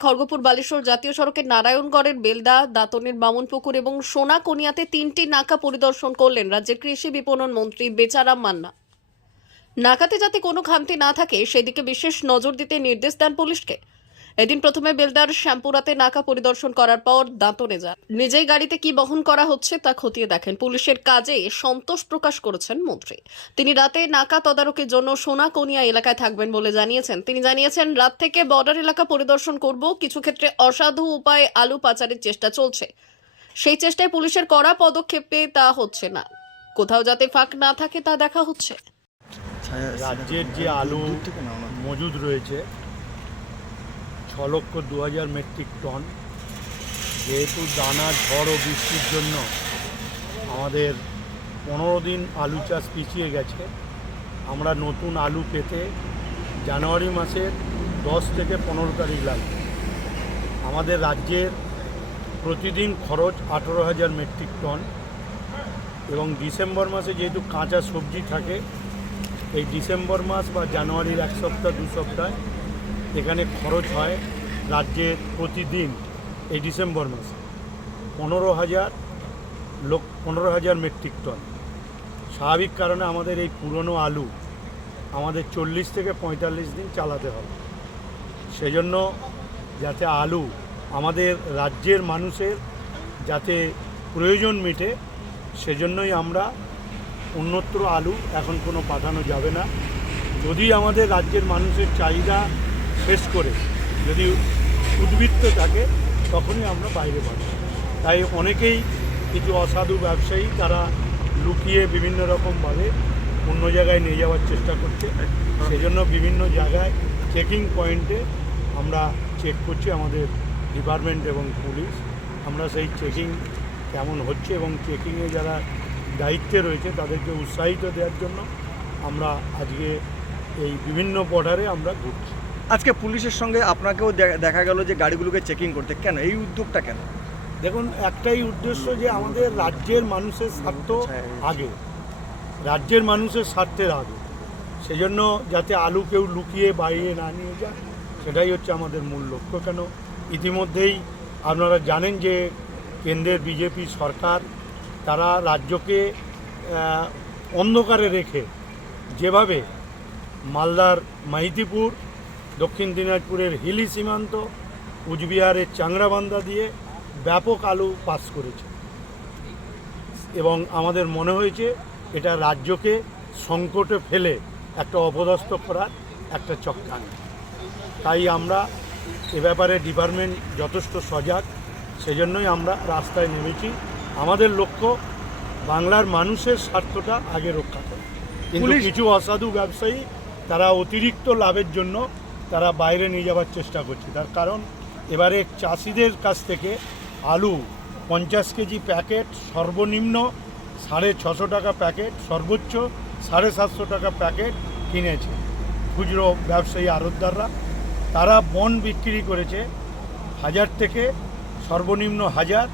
খড়গপুর বালেশ্বর জাতীয় সড়কের নারায়ণগড়ের বেলদা, দাতনের বামনপুকুর এবং সোনাকনিয়াতে তিনটি নাকা পরিদর্শন করলেন রাজ্যের কৃষি বিপণন মন্ত্রী বেচারাম মান্না। নাকাতে যাতে কোনো খামতি না থাকে, সেদিকে বিশেষ নজর দিতে নির্দেশ দেন পুলিশকে। এদিন প্রথমে বেলদার শ্যামপুরাতে নাকা পরিদর্শন করার পর দাঁতনে যান। নিজেই গাড়িতে কি বহন করা হচ্ছে তা খতিয়ে দেখেন পুলিশের কাজে সন্তোষ প্রকাশ করেছেন মন্ত্রী। তিনি রাতে নাকা তদারকির জন্য সোনাকনিয়া এলাকায় থাকবেন বলে জানিয়েছেন। তিনি জানিয়েছেন, রাত থেকে বর্ডার এলাকা পরিদর্শন করব, কিছু ক্ষেত্রে অসাধু উপায়ে আলু পাচারের চেষ্টা চলছে। সেই চেষ্টায় পুলিশের কড়া পদক্ষেপে তা হচ্ছে না। কোথাও যাতে ফাঁক না থাকে তা দেখা হচ্ছে। রাজ্যের যে আলু মজুদ রয়েছে লক্ষ দু হাজার মেট্রিক টন। যেহেতু দানা ঝড় ও বৃষ্টির জন্য আমাদের পনেরো দিন আলু চাষ পিছিয়ে গেছে, আমরা নতুন আলু পেতে জানুয়ারি মাসের দশ থেকে পনেরো তারিখ লাগবে। আমাদের রাজ্যের প্রতিদিন খরচ আঠেরো হাজার মেট্রিক টন এবং ডিসেম্বর মাসে যেহেতু কাঁচা সবজি থাকে, এই ডিসেম্বর মাস বা জানুয়ারির এক সপ্তাহ, দু সপ্তাহ এখানে খরচ হয় রাজ্যের প্রতিদিন এই ডিসেম্বর মাসে পনেরো হাজার লোক, পনেরো হাজার মেট্রিক টন। স্বাভাবিক কারণে আমাদের এই পুরনো আলু আমাদের চল্লিশ থেকে পঁয়তাল্লিশ দিন চালাতে হবে। সেজন্য যাতে আলু আমাদের রাজ্যের মানুষের যাতে প্রয়োজন মেটে, সেজন্যই আমরা অন্যত্র আলু এখন কোনো পাঠানো যাবে না। যদি আমাদের রাজ্যের মানুষের চাহিদা শেষ করে যদি উদ্বৃত্ত থাকে, তখনই আমরা বাইরে পাঠাই তাই অনেকেই কিছু অসাধু ব্যবসায়ী তারা লুকিয়ে বিভিন্ন রকমভাবে অন্য জায়গায় নিয়ে যাওয়ার চেষ্টা করছে। সেজন্য বিভিন্ন জায়গায় চেকিং পয়েন্টে আমরা চেক করছি আমাদের ডিপার্টমেন্ট এবং পুলিশ আমরা সেই চেকিং কেমন হচ্ছে এবং চেকিংয়ে যারা দায়িত্বে রয়েছে, তাদেরকে উৎসাহিত দেওয়ার জন্য আমরা আজকে এই বিভিন্ন বর্ডারে আমরা ঘুরছি। আজকে পুলিশের সঙ্গে আপনাকেও দেখা গেল যে গাড়িগুলোকে চেকিং করতে। কেন? এই উদ্যোগটা কেন? দেখুন একটাই উদ্দেশ্য যে আমাদের রাজ্যের মানুষের স্বার্থ আগে। রাজ্যের মানুষের স্বার্থের আগে। সেজন্য যাতে আলু কেউ লুকিয়ে বাইরে না নিয়ে যায় সেটাই হচ্ছে আমাদের মূল লক্ষ্য। কেন? ইতিমধ্যেই আপনারা জানেন যে কেন্দ্রের বিজেপি সরকার তারা রাজ্যকে অন্ধকারে রেখে যেভাবে মালদার মাহিতিপুর দক্ষিণ দিনাজপুরের হিলি সীমান্ত কুচবিহারের চাংড়াবান্ধা দিয়ে ব্যাপক আলু পাস করেছে। এবং আমাদের মনে হয়েছে এটা রাজ্যকে সংকটে ফেলে একটা অপদস্থ করার একটা চক্রান্ত। তাই আমরা এ ব্যাপারে ডিপার্টমেন্ট যথেষ্ট সজাগ সেজন্যই আমরা রাস্তায় নেমেছি। আমাদের লক্ষ্য বাংলার মানুষের স্বার্থটা আগে রক্ষা করা। কিন্তু কিছু অসাধু ব্যবসায়ী তারা অতিরিক্ত লাভের জন্য তারা বাইরে নিয়ে যাওয়ার চেষ্টা করছে। তার কারণ এবারে চাষিদের কাছ থেকে আলু, পঞ্চাশ কেজি প্যাকেট, সর্বনিম্ন সাড়ে ছশো টাকা প্যাকেট, সর্বোচ্চ সাড়ে সাতশো টাকা প্যাকেট কিনেছে খুচরো ব্যবসায়ী আড়তদাররা। তারা বন বিক্রি করেছে হাজার থেকে সর্বনিম্ন হাজার